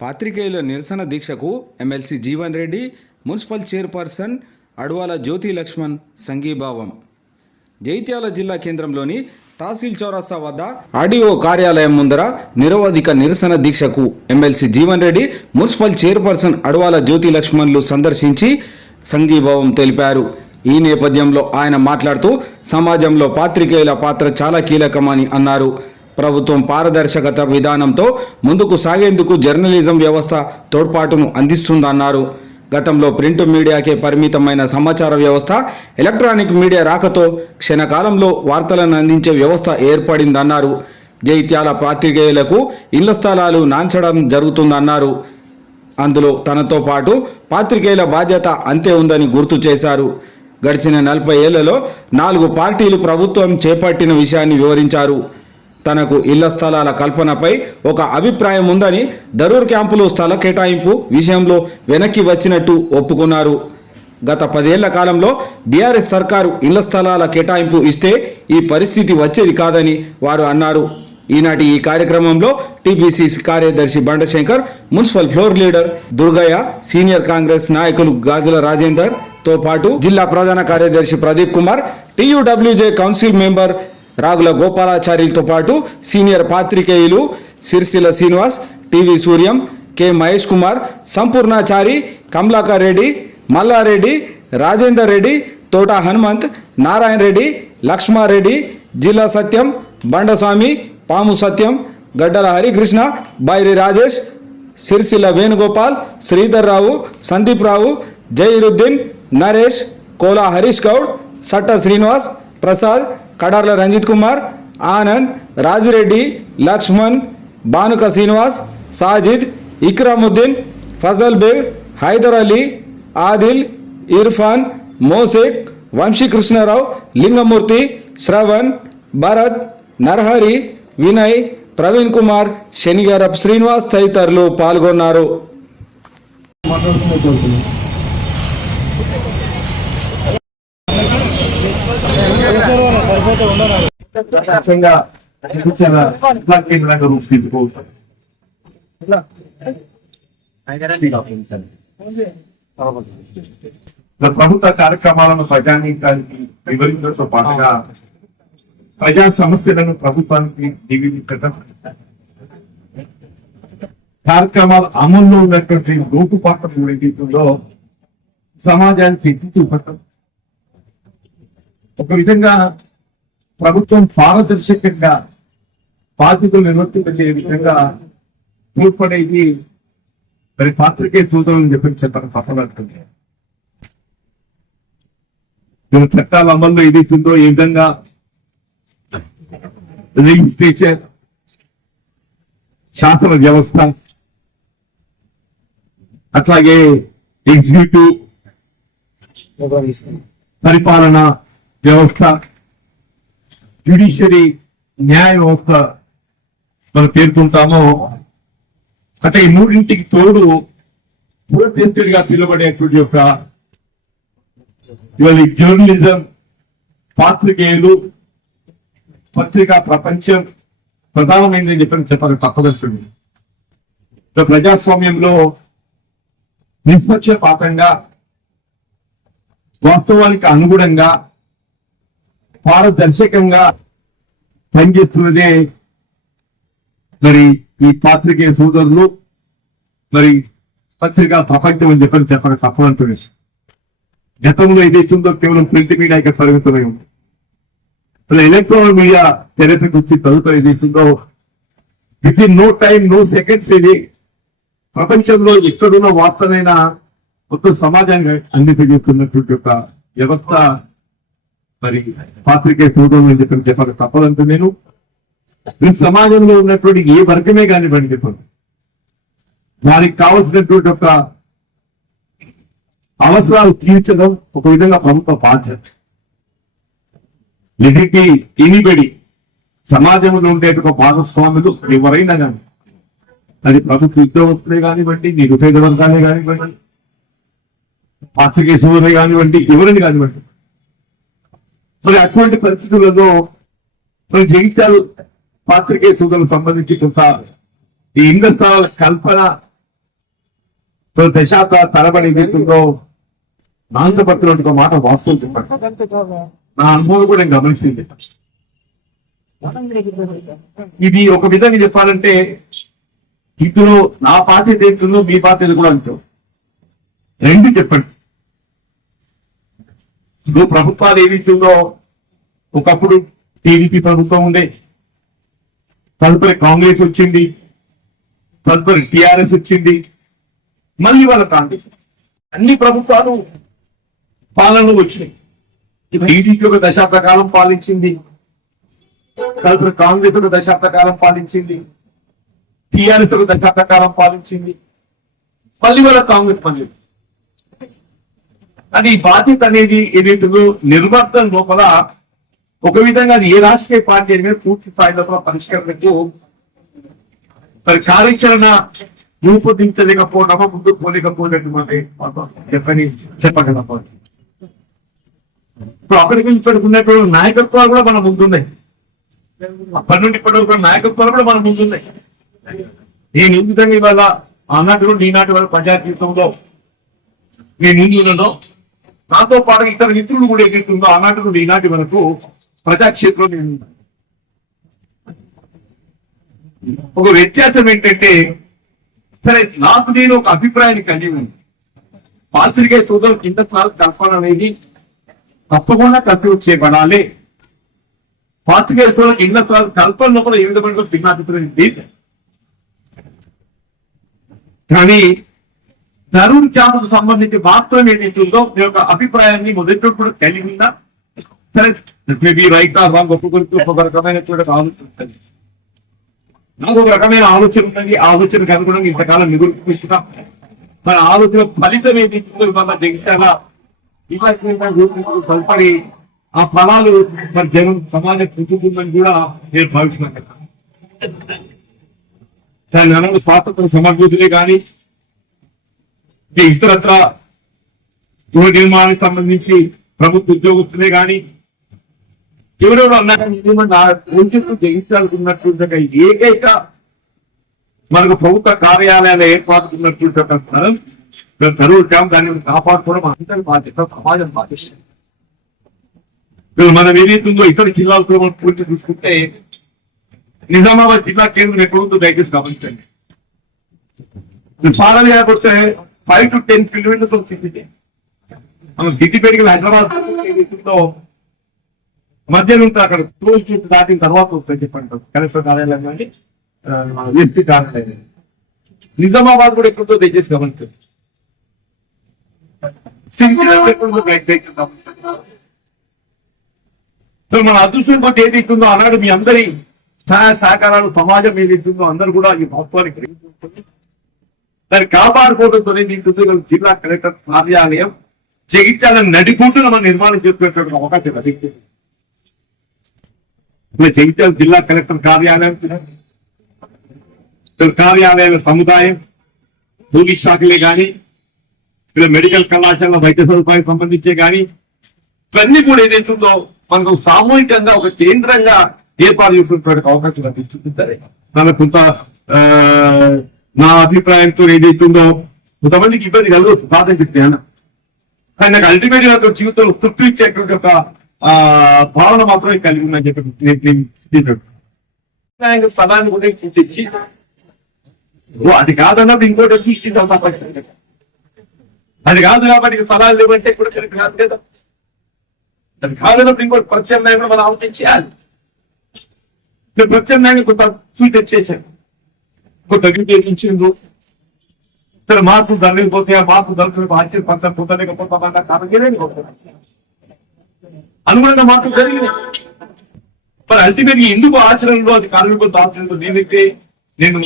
పాత్రికేయుల నిరసన దీక్షకు MLC Jeevan Reddy, municipal chairperson Adavala Jyothi Laxman సంఘీభావం. జైత్యాల జిల్లా కేంద్రంలోని తహసీల్ చౌరస్తా వద్ద ఆర్డీఓ కార్యాలయం ముందర నిరవధిక నిరసన దీక్షకు MLC Jeevan Reddy, municipal chairperson Adavala Jyothi లక్ష్మణ్లు సందర్శించి సంఘీభావం తెలిపారు. ఈ నేపథ్యంలో ఆయన మాట్లాడుతూ సమాజంలో పాత్రికేయుల పాత్ర చాలా కీలకమని అన్నారు. ప్రభుత్వం పారదర్శకత విధానంతో ముందుకు సాగేందుకు జర్నలిజం వ్యవస్థ తోడ్పాటును అందిస్తుందన్నారు. గతంలో ప్రింట్ మీడియాకే పరిమితమైన సమాచార వ్యవస్థ ఎలక్ట్రానిక్ మీడియా రాకతో క్షణకాలంలో వార్తలను అందించే వ్యవస్థ ఏర్పడిందన్నారు. జైత్యాల పాత్రికేయులకు ఇళ్ల స్థలాలు నాంచడం జరుగుతుందన్నారు. అందులో తనతో పాటు పాత్రికేయుల బాధ్యత అంతే ఉందని గుర్తు చేశారు. గడిచిన 40 ఏళ్లలో 4 పార్టీలు ప్రభుత్వం చేపట్టిన విషయాన్ని వివరించారు. తనకు ఇళ్ల స్థలాల కల్పనపై ఒక అభిప్రాయం ఉందని, దరూర్ క్యాంపులో స్థల కేటాయింపు విషయంలో వెనక్కి వచ్చినట్టు ఒప్పుకున్నారు. గత 10 ఏళ్ల కాలంలో బీఆర్ఎస్ సర్కారు ఇళ్ల స్థలాల కేటాయింపు ఇస్తే ఈ పరిస్థితి వచ్చేది కాదని వారు అన్నారు. ఈనాటి ఈ కార్యక్రమంలో టీపీసీసీ కార్యదర్శి Banda Shankar, municipal floor leader Durgaiah, senior Congress నాయకులు గాజుల రాజేందర్ తో పాటు జిల్లా ప్రధాన కార్యదర్శి Pradeep Kumar, TUWJ council member Ragula గోపాలాచార్యులతో పాటు సీనియర్ పాత్రికేయులు సిరిసిల్ల శ్రీనివాస్, టీవీ సూర్యం, కె మహేష్ కుమార్, సంపూర్ణాచారి, కమలాకర్ రెడ్డి, మల్లారెడ్డి, రాజేందర్ రెడ్డి, తోట హనుమంత్, నారాయణ రెడ్డి, లక్ష్మారెడ్డి, జిల్లా సత్యం, బండస్వామి, పాము సత్యం, గడ్డల హరికృష్ణ, బైరి రాజేష్, సిరిసిల్ల వేణుగోపాల్, శ్రీధర్ రావు, సందీప్ రావు, జైరుద్దీన్, నరేష్, కోలా హరీష్ గౌడ్, సట్ట శ్రీనివాస్, ప్రసాద్, కడార్ల రంజిత్ కుమార్, ఆనంద్, రాజిరెడ్డి, లక్ష్మణ్, బానుక శ్రీనివాస్, సాజిద్, ఇక్రాముద్దీన్, ఫజల్ బేగ్, హైదర్ అలీ, ఆదిల్, ఇర్ఫాన్, మోసేక్, వంశీకృష్ణారావు, లింగమూర్తి, శ్రవణ్, భరత్, నర్హరి, వినయ్, ప్రవీణ్ కుమార్, శనిగారప్ శ్రీనివాస్ తదితరులు పాల్గొన్నారు. ప్రభుత్వ కార్యక్రమాలను ప్రజానీకానికి వివరించడంతో పాటుగా ప్రజా సమస్యలను ప్రభుత్వానికి నివేదించడం, కార్యక్రమాలు అమల్లో ఉన్నటువంటి లోటుపాట్లను ఏదైతుందో సమాజానికి ఎత్తి చూపటం, ఒక విధంగా ప్రభుత్వం పారదర్శకంగా బాధ్యతలు నిర్వర్తించే విధంగా తోడ్పడేది మరి పాత్రికేయ సోదరులను చెప్పడం తప్పదంటుంది. చట్టాల అమల్లో ఏదైతుందో ఏ విధంగా లెజిస్లేచర్, శాసన వ్యవస్థ, అట్లాగే ఎగ్జిక్యూటివ్ పరిపాలన వ్యవస్థ, జ్యుడిషియరీ న్యాయ వ్యవస్థ మనం పేర్కొంటామో, అంటే ఈ మూడింటికి తోడు ఫోర్త్ ఎస్టేట్ గా పిలువబడేటువంటి యొక్క ఇవాళ జర్నలిజం, పాత్రికేయులు, పత్రికా ప్రపంచం ప్రధానమైనది చెప్పాలి తప్పదస్తుంది. ప్రజాస్వామ్యంలో నిష్పక్షపాతంగా, వాస్తవానికి అనుగుణంగా, పారదర్శకంగా పనిచేస్తున్నదే మరి ఈ పాత్రికేయ సోదరులు, మరి పత్రికా ప్రపంచం అని చెప్పడం తప్పదంటుంది. గతంలో ఏదైతుందో కేవలం ప్రింట్ మీడియాకి పరిమితమై ఉంది. ఎలక్ట్రానిక్ మీడియా తెరపైకి వచ్చి తదుపరి ఏదైతుందో within no time, no seconds ఇది ప్రపంచంలో ఎక్కడున్న వార్తనైనా మొత్తం సమాజాన్ని అందింపజేస్తున్నటువంటి ఒక వ్యవస్థ మరి పాత్రికేయ సోదరులు అని చెప్పడం తప్పదంటూ నేను సమాజంలో ఉన్నటువంటి ఏ వర్గమే కానివ్వండి చెప్పండి, వారికి కావలసినటువంటి ఒక అవసరాలు తీర్చడం ఒక విధంగా ప్రభుత్వ బాధ్యత. ఎదికి ఎనిబడి సమాజంలో ఉండేటువంటి భాగస్వాములు ఎవరైనా కానీ, అది ప్రభుత్వ ఉద్యోగస్తులే కానివ్వండి, నిరుపేద వర్గాలే కానివ్వండి, పాత్రికేయ సోదరులే కానివ్వండి, ఎవరిని కానివ్వండి, మరి అటువంటి పరిస్థితులలో మరి జగిత్యాల పాత్రికేయ సోదరులకు సంబంధించి కొంత ఈ ఇళ్ల స్థలాల కల్పన దశాబ్ద తరబడి ఏదైతుందో నాంతపత్రులు మాట వాస్తవం చెప్పండి. నా అనుభవం కూడా నేను గమనించింది. ఇది ఒక విధంగా చెప్పాలంటే ఇందులో నా బాధ్యత ఏంటుందో మీ బాధ్యత కూడా అంటాం. రెండు చెప్పండి. ఇప్పుడు ప్రభుత్వాలు ఏదైతుందో ఒకప్పుడు టీడీపీ ప్రభుత్వం ఉండే, తదుపరి కాంగ్రెస్ వచ్చింది, తదుపరి టిఆర్ఎస్ వచ్చింది, మళ్ళీ వాళ్ళ కాంగ్రెస్. అన్ని ప్రభుత్వాలు పాలనలు వచ్చినాయి. టీడీపీ ఒక దశాబ్ద కాలం పాలించింది, తదుపరి కాంగ్రెస్ ఒక దశాబ్ద కాలం పాలించింది, టిఆర్ఎస్ ఒక దశాబ్ద కాలం పాలించింది, మళ్ళీ వాళ్ళ కాంగ్రెస్ పని. అది బాధ్యత అనేది ఏదైతుందో నిర్వర్తన లోపల ఒక విధంగా అది ఏ రాష్ట్రీయ పార్టీ అనేది పూర్తి స్థాయిలో పరిష్కరణకు మరి కార్యాచరణ రూపొందించలేకపోవడమో ముందుకు పోలేకపోయినటువంటి చెప్పగలం. ఇప్పుడు అక్కడికి ఇప్పటికున్నటువంటి నాయకత్వాలు కూడా మన ముందున్నాయి. అప్పటి నుండి ఇప్పటి వరకు నాయకత్వాలు కూడా మన ముందున్నాయి. నేను ఈ విధంగా ఇవాళ ఆనాటి నుండి ఈనాటి వరకు ప్రజా జీవితంలో నేను ముందున్నాను. నాతో పాటు ఇతర మిత్రులు కూడా ఏదైతుందో ఆనాటి నుండి ఈనాటి వరకు ప్రజాక్షేత్రంలో నేను ఒక వ్యత్యాసం ఏంటంటే, సరే నాకు నేను ఒక అభిప్రాయాన్ని కలిగి ఉంది. పాత్రికేయ సోదరులు కింద కల్పన అనేది తప్పకుండా కల్పించబడాలి. పాత్రికేయ సోదరులు కింద కల్పనలో కూడా ఏ విధమైన భిన్నాభిప్రాయం లేదు. కానీ ధరుణ్ క్యాంపుకు సంబంధించి మాత్రం ఏదైతుందో మీ యొక్క అభిప్రాయాన్ని మొదటి కూడా కలిగి ఉందా? సరే మేబీ రైట్ ఆర్ రాంగ్ ఒక్కొక్కరికి ఒక్కొక్క రకమైనటువంటి ఆలోచన ఉంటుంది. నాకు ఒక రకమైన ఆలోచన ఉన్నది. ఆలోచనకు అనుగుణంగా ఇంతకాలం నిగురుకుంటున్నాం. మన ఆలోచన ఫలితం ఏదైతుందో ఇవాళ జగిత్యాల కలపడి ఆ ఫలాలు మరి జనం సమాజం పుట్టుకుందని కూడా నేను భావిస్తున్నాను. దాని అనంత స్వాతంత్ర సమర్థులే కానీ ఇతరత్ర గృహ నిర్మాణానికి సంబంధించి ప్రభుత్వ ఉద్యోగస్తులే కానీ ఎవరెవరు అన్నారన్నా భవిష్యత్తు జయించాల్సినటువంటి ఏకైక మనకు ప్రభుత్వ కార్యాలయాల ఏర్పాటుకున్నటువంటి కరువు క్యాంప్ దాన్ని కాపాడుకోవడం అందరి బాధ్యత, సమాజం బాధ్యత. మనం ఏదైతుందో ఇతర జిల్లాలతో మనం పూర్తి చూసుకుంటే నిజామాబాద్ జిల్లా కేంద్రం ఎక్కడుందో దయచేసి గమనించండి. పాలనకు వస్తే 5 to 10 కిలోమీటర్స్ సిటీ. మనం సిటీ పెరిగిన హైదరాబాద్ ఏదైతుందో మధ్యలో ఉంటే అక్కడ టోల్ గేట్ దాటిన తర్వాత వస్తాయి చెప్పండి. కలెక్టర్ కార్యాలయం కానీ ఎస్పీ కార్యాలయం. నిజామాబాద్ కూడా ఎక్కడితో దయచేసి గమనించండి. మన అదృష్టం కొట్టి ఏదైతుందో అన్నాడు మీ అందరి సహాయ సహకారాలు సమాజం ఏదైతుందో అందరూ కూడా ఈ ప్రభుత్వానికి దాన్ని కాపాడుకోవడంతో జిల్లా కలెక్టర్ కార్యాలయం జగిత్యాలను నడిపోతున్న మనం నిర్మాణం చేస్తున్నటువంటి అవకాశం లభిస్తుంది. జగిత్యాల జిల్లా కలెక్టర్ కార్యాలయాల సముదాయం, పోలీస్ శాఖలే కానీ ఇలా మెడికల్ కళాశాల వైద్య సదుపాయం సంబంధించే కానీ ఇవన్నీ కూడా ఏదైతుందో మనకు సామూహికంగా ఒక కేంద్రంగా ఏర్పాటు చేసినటువంటి అవకాశం లభిస్తుంది. మనకు కొంత నా అభిప్రాయంతో ఏదైతుందో కొంతమందికి ఇబ్బంది కలగవచ్చు కాదని చెప్తే అన్న, కానీ నాకు అల్టిమేట్ గా జీవితంలో తృప్తి ఇచ్చేటువంటి ఒక భావన మాత్రమే కలిగి ఉందని చెప్పి స్థలాన్ని కూడా తెచ్చి అది కాదన్నప్పుడు ఇంకోటి తీసుకుంటే అది కాదు కాబట్టి స్థలాలు లేవంటే కూడా కరెక్ట్ కాదు కదా. అది కాదన్నప్పుడు ఇంకోటి ప్రత్యామ్నాయం కూడా మనం ఆలోచించాలి. ప్రత్యామ్నాయంగా కొంత సూచన చేశాను, కొంత ఇచ్చిండ్రు. సరే మార్పులు ధరలేకపోతే ఆ మార్పు ధరలు ఆశ్చర్యపడకపోతా కారణం అనుగుణంగా మార్పులు జరిగినాయి. మరి అల్టిమేట్ గా ఎందుకు ఆచరణలో అది కార్మికులతో ఆచరణలో నేనైతే నేను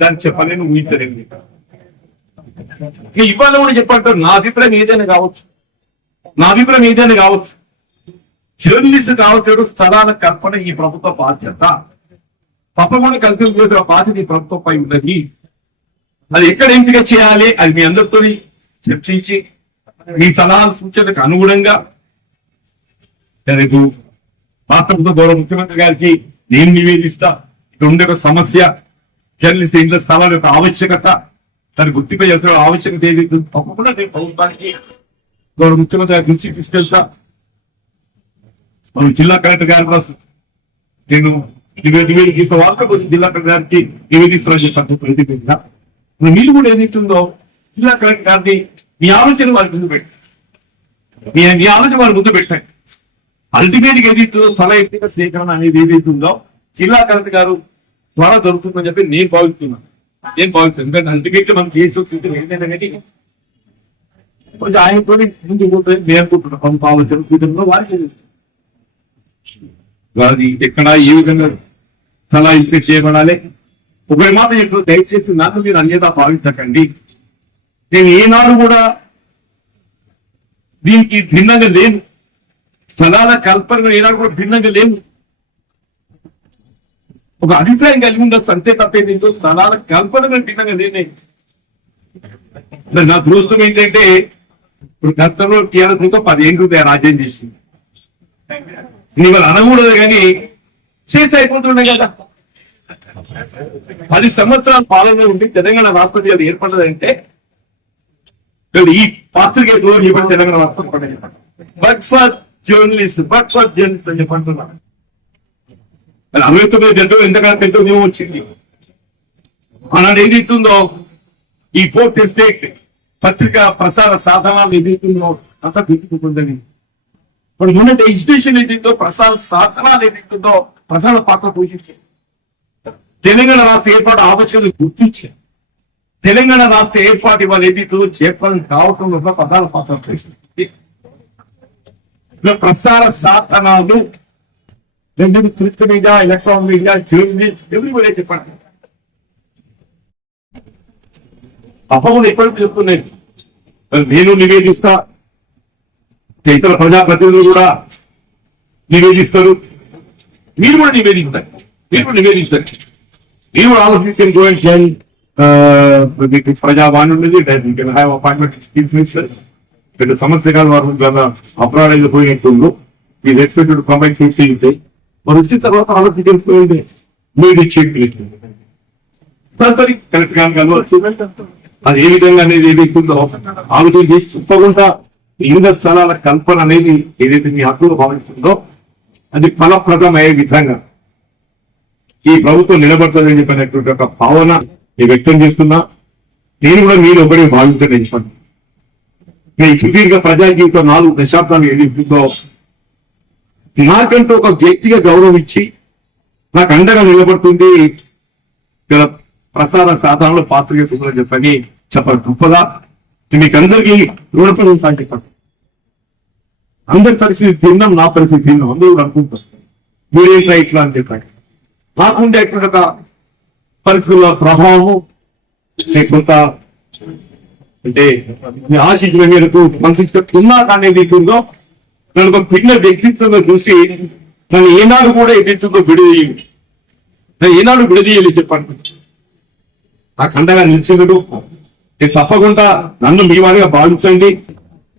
దాన్ని చెప్పలేను, ఊహించలేను. ఇవాళ కూడా చెప్పంటారు నా అభిప్రాయం ఏదైనా కావచ్చు, జర్నలిస్ట్ కావచ్చు, స్థలాల కల్పన ఈ ప్రభుత్వ బాధ్యత. తప్పకుండా కల్పించే బాధ్యత ఈ ప్రభుత్వంపై ఉన్నది. అది ఎక్కడ ఎంపిక చేయాలి అది మీ అందరితో చర్చించి మీ సలహాల సూచనలకు అనుగుణంగా రేపు రాష్ట్ర గౌరవ ముఖ్యమంత్రి గారికి నేను నివేదిస్తా. ఇక్కడ ఉండే ఒక సమస్య జర్నలిస్ట్ ఇంట్లో స్థలాల యొక్క ఆవశ్యకత, దాన్ని గుర్తింప చేసిన ఆవశ్యకత ఏది తప్పకుండా నేను ప్రభుత్వానికి గౌరవ ముఖ్యమంత్రి గారి దృష్టికి తీసుకెళ్తా. మనం జిల్లా కలెక్టర్ గారి కూడా నేను నివేదిక వార్త జిల్లా కలెక్టర్ గారికి నివేదిస్తానని చెప్పాను. మీరు కూడా ఏదైతుందో జిల్లా కలెక్టర్ గారిని మీ ఆలోచన వారి ముందు పెట్టండి, మీ ఆలోచన వారి ముందు పెట్టండి. అల్టిమేట్ గా ఏదైతుందో స్థల ఎంపిక సేకరణ అనేది ఏదైతుందో జిల్లా కలెక్టర్ గారు ద్వారా దొరుకుతుందని చెప్పి నేను భావిస్తున్నాను. ఎందుకంటే అల్టిమేట్ మనం చేసి ఏంటంటే కొంచెం ఆయనతో ముందు పోతుంది నేను అనుకుంటున్నాను. కొంత ఆలోచన సూచనలో వారికి వారి ఎక్కడ ఏ విధంగా స్థల ఎంపిక చేయబడాలి. ఒకరి మాట చెప్తూ దయచేసి నాకు మీరు అన్యత భావించకండి. నేను ఏనాడు కూడా దీనికి భిన్నంగా లేను. స్థలాల కల్పన ఏనాడు కూడా భిన్నంగా లేవు. ఒక అభిప్రాయం కలిగి ఉండొచ్చు అంతే తప్పే. దీంతో స్థలాల కల్పన భిన్నంగా లేనే. నా దృష్టం ఏంటంటే ఇప్పుడు గతంలో టీఆర్ఎస్ 10 ఏళ్ళు రాజ్యం చేసింది. ఇవాళ అనకూడదు కానీ చేసి అయిపోతుండే కదా. 10 సంవత్సరాల పాలన ఉండి తెలంగాణ రాష్ట్రం అది ఏర్పడదంటే ఈ పాత్రికేయులు ఇవ్వండి తెలంగాణ రాష్ట్రం పడ్డాయి. బట్ ఫర్ జర్నలిస్ట్ అని చెప్పంటున్నాను. 69 గంటలు ఎంతకాలం పెద్దగా వచ్చింది. ఆనాడు ఏదైతుందో ఈ 4th ఎస్టేట్ పత్రికా ప్రసార సాధనాలు ఏదైతుందో అంతా గుర్తుకుంటుందని. ఇప్పుడు ఉన్నది ఎడ్యుకేషన్ ఏదైతుందో ప్రసార సాధనాలు ఏదైతుందో ప్రధాన పాత్ర పోషించింది. తెలంగాణ రాష్ట్ర ఏర్పాటు ఆవశ్యకత గుర్తించారు. తెలంగాణ రాష్ట్ర ఏర్పాటు ఇవాళ ఏదైతుందో చేపలను కావటంలో ప్రధాన పాత్ర పోషించింది. ప్రసార సాధనాలు రెండు ప్రింట్ మీడియా, ఎలక్ట్రానిక్ మీడియా, ఎవరి కూడా చెప్పండి. తప్పకుండా ఎప్పటికీ చెప్తున్నాయి. నేను నివేదిస్తా, ఇతర ప్రజాప్రతినిధులు కూడా నివేదిస్తారు. మీరు కూడా నివేదిస్తారు. మీరు కూడా ఆలోచించండి. గోయింగ్ చేయండి. ప్రజావాణి ఉండేది అపాయింట్మెంట్ పెద్ద సమస్య కాదు. వారు అప్రాడ్ వెళ్ళిపోయినట్టు మీరు ఎక్స్పెక్టెడ్ కంబైన్ 50 ఉంటాయి. మరి వచ్చిన తర్వాత ఆలోచించకపోయింది మీరు తదుపరి కరెక్ట్ గా అది ఏ విధంగా అనేది ఏదైతుందో ఆలోచన చేసి తప్పకుండా ఇళ్ల స్థలాల కల్పన అనేది ఏదైతే మీ హక్కులు భావిస్తుందో అది ఫలప్రదమయ్యే విధంగా ఈ ప్రభుత్వం నిలబడుతుందని చెప్పినటువంటి ఒక భావన నేను వ్యక్తం చేస్తున్నా. నేను కూడా మీరు ఒకటి భావించండి చెప్పండి. మీ సుదీర్ఘ ప్రజా జీవితం 4 దశాబ్దాలు ఏదైతుందో నాకంటూ ఒక వ్యక్తిగా గౌరవం ఇచ్చి నాకు అండగా నిలబడుతుంది ప్రసార సాధనలో పాత్రికేయులు చెప్పని చెప్పండి. గొప్పదా మీకు అందరికీ రుణపడి ఉంటాను చెప్పండి. అందరి పరిస్థితి తిన్నాం, నా పరిస్థితి తిన్నాం. అందరూ కూడా అనుకుంటారు మీరేంటా ఇట్లా అని చెప్పండి. నాకుండే ఒక పరిస్థితుల ప్రభావము లేకుంట అంటే ఆశించిన మేరకు పంపించుకున్నా అనేది ఉందో నన్ను ఒక భిన్న వ్యక్తిత్వంలో చూసి నన్ను ఏనాడు కూడా ఎదుర్చుతో విడదీయాలి చెప్పండి. నాకు అండగా నిలిచినడు తప్పకుండా నన్ను మీ వారిగా భావించండి.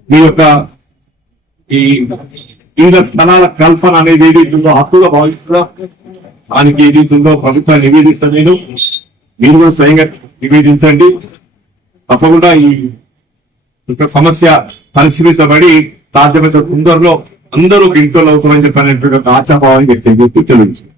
మీ యొక్క ఈ ఇళ్ల స్థలాల కల్పన అనేది ఏదైతుందో హక్కుగా భావిస్తున్నా. దానికి ఏదైతుందో ప్రభుత్వాన్ని నివేదిస్తాను నేను. మీరు కూడా స్వయంగా నివేదించండి. తప్పకుండా ఈ సమస్య పరిశీలించబడి సాధ్యమైన తొందరలో అందరూ ఇంట్లో అవుతామని చెప్పినటువంటి ఆశాభావాన్ని వ్యక్తం చేస్తూ తెలియజేస్తారు.